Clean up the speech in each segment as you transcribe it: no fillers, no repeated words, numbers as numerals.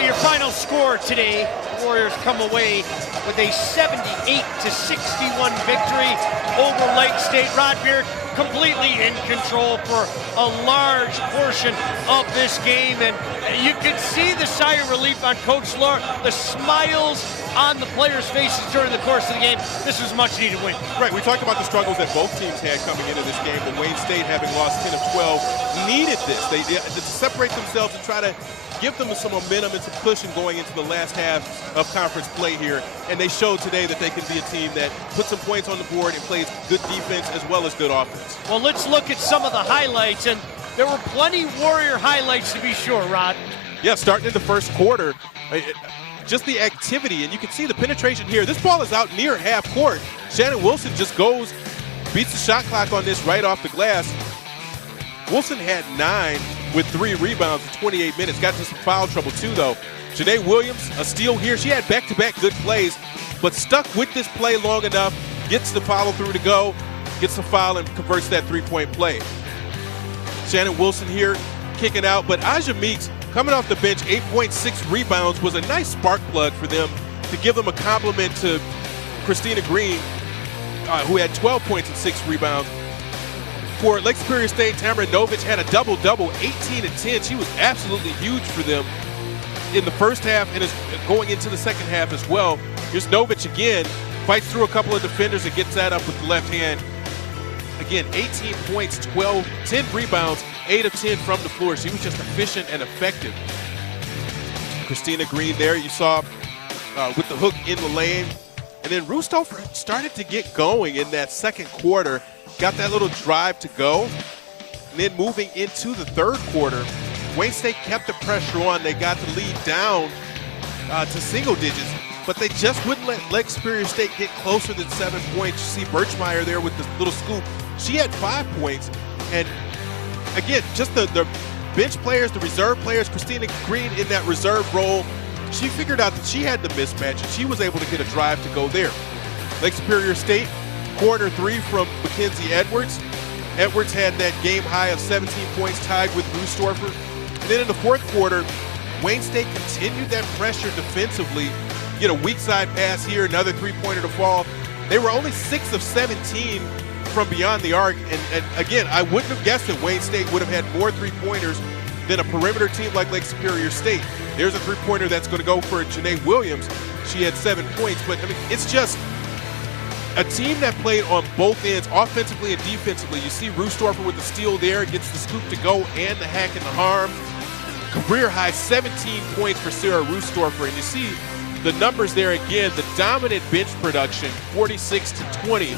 Well, your final score today, the Warriors come away with a 78-61 victory over Lake State. Rod Beard completely in control for a large portion of this game, and you could see the sigh of relief on Coach Lahr, the smiles on the players' faces during the course of the game. This was a much-needed win. Right, we talked about the struggles that both teams had coming into this game, but Wayne State, having lost 10 of 12, needed this. They to separate themselves and try to give them some momentum and some cushion going into the last half of conference play here. And they showed today that they can be a team that puts some points on the board and plays good defense as well as good offense. Well, let's look at some of the highlights, and there were plenty Warrior highlights to be sure, Rod. Yeah, starting in the first quarter, just the activity, and you can see the penetration here. This ball is out near half court. Shannon Wilson just goes, beats the shot clock on this right off the glass. Wilson had 9 with 3 rebounds in 28 minutes. Got into some foul trouble too, though. Janae Williams, a steal here. She had back-to-back good plays, but stuck with this play long enough, gets the follow through to go, gets the foul, and converts that three-point play. Shannon Wilson here kicking out, but Aja Meeks coming off the bench, 8.6 rebounds, was a nice spark plug for them to give them a compliment to Christina Green, who had 12 points and 6 rebounds. For Lake Superior State, Tamara Novich had a double-double, 18 and 10. She was absolutely huge for them in the first half and is going into the second half as well. Here's Novich again, fights through a couple of defenders and gets that up with the left hand. Again, 18 points, 10 rebounds, 8 of 10 from the floor. She was just efficient and effective. Christina Green there, you saw with the hook in the lane. And then Roostover started to get going in that second quarter, got that little drive to go. And then moving into the third quarter, Wayne State kept the pressure on. They got the lead down to single digits, but they just wouldn't let Lake Superior State get closer than 7 points. You see Birchmeyer there with this little scoop. She had 5 points. And again, just the bench players, the reserve players, Christina Green in that reserve role, she figured out that she had the mismatch, and she was able to get a drive to go there. Lake Superior State, corner 3 from Mackenzie Edwards. Edwards had that game high of 17 points, tied with Roostover. And then in the fourth quarter, Wayne State continued that pressure defensively. Get a weak side pass here, another three-pointer to fall. They were only 6 of 17 from beyond the arc. And again, I wouldn't have guessed that Wayne State would have had more three-pointers than a perimeter team like Lake Superior State. There's a three-pointer that's going to go for Janae Williams. She had 7 points, but I mean, it's just a team that played on both ends, offensively and defensively. You see Roostover with the steal there, gets the scoop to go and the hack and the harm. Career high 17 points for Sarah Roostover, and you see the numbers there again. The dominant bench production, 46 to 20.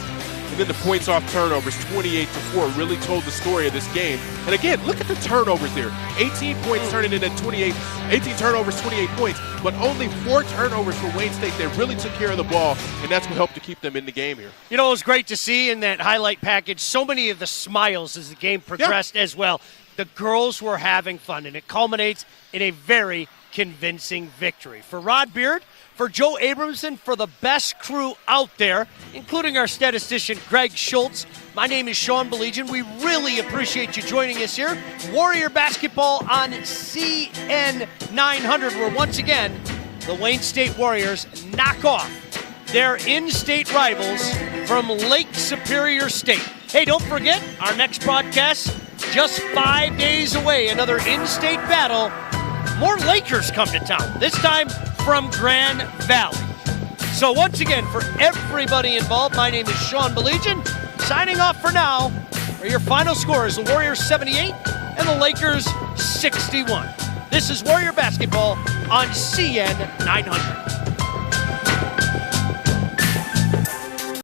And then the points off turnovers, 28 to 4, really told the story of this game. And again, look at the turnovers there. 18 points turning into 28, 18 turnovers, 28 points, but only 4 turnovers for Wayne State. They really took care of the ball, and that's what helped to keep them in the game here. You know, it was great to see in that highlight package so many of the smiles as the game progressed as well. The girls were having fun, and it culminates in a very convincing victory. For Rod Beard, for Joe Abramson, for the best crew out there, including our statistician Greg Schultz, my name is Sean Belegian. We really appreciate you joining us here. Warrior basketball on CN 900, where once again, the Wayne State Warriors knock off their in-state rivals from Lake Superior State. Hey, don't forget, our next broadcast, just 5 days away, another in-state battle. More Lakers come to town, this time from Grand Valley. So once again, for everybody involved, my name is Sean Belegian, signing off for now, where your final score is the Warriors 78 and the Lakers 61. This is Warrior Basketball on CN 900.